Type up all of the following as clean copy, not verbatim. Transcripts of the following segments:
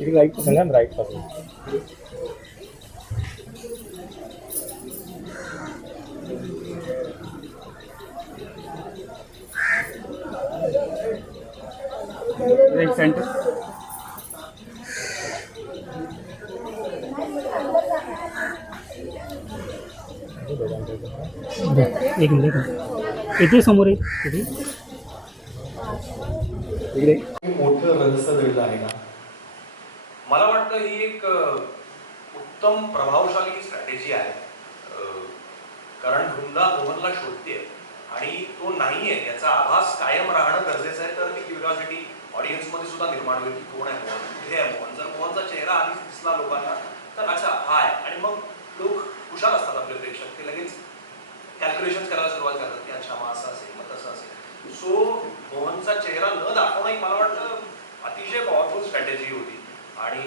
ఇది రైట్ పక్కన రైట్ పక్కన రైట్ సెంటర్ एक मिनिट इथे समोर आहे इथे इकडे मोठं रहस्य दडलं आहे का? मला वाटतं ही एक उत्तम प्रभावशाली स्ट्रॅटेजी आहे, कारण वृंदा मोहनला शोधते आणि तो नाहीये याचा आभास कायम राहणं गरजेचं आहे. तर ती क्युरिओसिटी ऑडियन्स मध्ये सुद्धा निर्माण होईल की कोण आहे मोहन, कुठे आहे मोहन. जर मोहनचा चेहरा आधीच दिसला लोकांना तर अच्छा हा आहे, आणि मग लोक हुशार असतात आपले प्रेक्षक, ते लगेच कॅल्क्युलेशन करायला सुरुवात करतात की अच्छा मग असं असेल मग तसं असेल. सो मोहनचा चेहरा न दाखवणं ही मला वाटतं अतिशय पॉवरफुल स्ट्रॅटेजी होती, आणि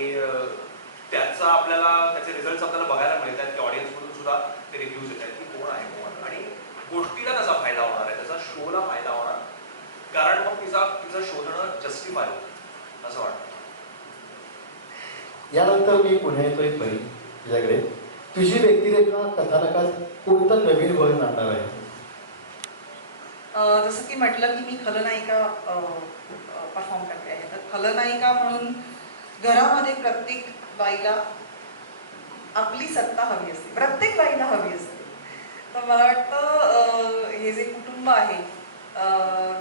त्याचा आपल्याला त्याचे रिझल्ट आपल्याला बघायला मिळतात की ऑडियन्स मधून सुद्धा ते रिव्ह्यूज येत आहेत की कोण आहे मोहन, आणि गोष्टीला त्याचा फायदा होणार आहे, त्याचा शोला फायदा होणार, कारण मग तिचं शोधणं जस्टिफाय होतं असं वाटतं. यानंतर मी पुन्हा येतोय पहिली तुझ्याकडे. तुझी व्यक्तिरेखा कथानकात कोणतं नवीन वळण आणणार आहे? जसं की म्हटलं की मी खलनायिका परफॉर्म करते आहे, तर खलनायिका म्हणून घरामध्ये प्रत्येक बाईला आपली सत्ता हवी असते, प्रत्येक बाईला हवी असते. तर मला वाटतं हे जे कुटुंब आहे,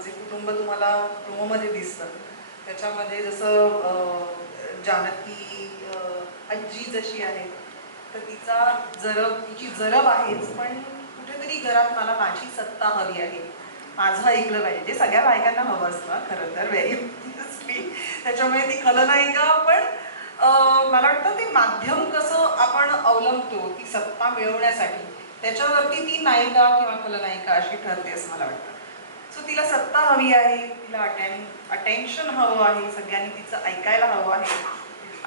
जे कुटुंब तुम्हाला प्रोमोमध्ये दिसतं त्याच्यामध्ये जसं जानकी आजी जशी आहे तर तिची जरब आहेच, पण कुठेतरी घरात मला माझी सत्ता हवी आहे, माझं ऐकलं पाहिजे, सगळ्या बायकांना हवं असतं खरं तर व्हेरी ऑब्व्हियसली. त्याच्यामुळे ती खलनायिका, पण मला वाटतं ते माध्यम कसं आपण अवलंबतो ती सत्ता मिळवण्यासाठी, त्याच्यावरती ती नायिका किंवा खलनायिका अशी ठरते असं मला वाटतं. सो तिला सत्ता हवी आहे, तिला अटेन्शन हवं आहे, सगळ्यांनी तिचं ऐकायला हवं आहे,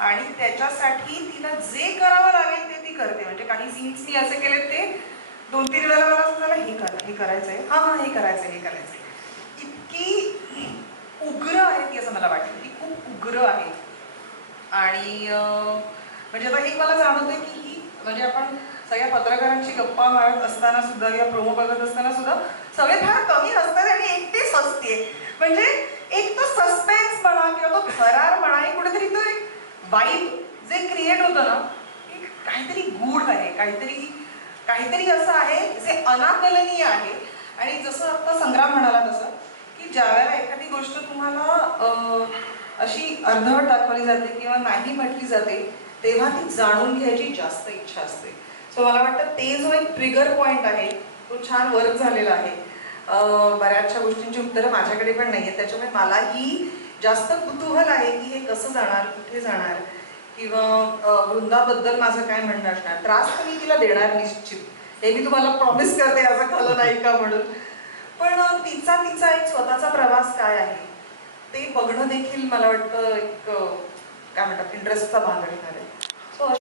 आणि त्याच्यासाठी तिला जे करावं लागेल ते ती करते. म्हणजे काही सीन्स मी असे केले ते 2-3 वेळेला मला असं झालं हे करायचंय, हा हे करायचंय. इतकी उग्र आहे ती असं मला वाटतं, ती खूप उग्र आहे. आणि म्हणजे आता हे मला जाणवतं की ही म्हणजे आपण सगळ्या पत्रकारांची गप्पा मारत असताना सुद्धा किंवा प्रोमो बघत असताना सुद्धा सगळे फार कमी हसतात आणि एकटीच हसते. म्हणजे एक तो सस्पेन्स म्हणा किंवा तो थरार म्हणा, हे कुठेतरी तो एक वाईब जे क्रिएट होतं ना, काहीतरी गूढ आहे, काहीतरी असं आहे जे अनाकलनीय आहे. आणि जसं आता संग्राम म्हणाला तसं की ज्यावेळेला एखादी गोष्ट तुम्हाला अशी अर्धवट दाखवली जाते किंवा नाही म्हटली जाते तेव्हा ती जाणून घ्यायची जास्त इच्छा असते. सो मला वाटतं ते जो एक ट्रिगर पॉईंट आहे तो छान वर्क झालेला आहे. बऱ्याचशा गोष्टींची उत्तरं माझ्याकडे पण नाही आहेत, त्याच्यामुळे मलाही जास्त कुतूहल आहे की हे कसं जाणार, कुठे जाणार, किंवा वृंदाबद्दल माझं काय म्हणणं असणार. त्रास तर मी तिला देणार निश्चित, हे मी तुम्हाला प्रॉमिस करते ॲज अ खलनायिका म्हणून. पण तिचा एक स्वतःचा प्रवास काय आहे ते बघणं देखील मला वाटतं एक काय म्हणतात इंटरेस्टचा भाग असणार आहे.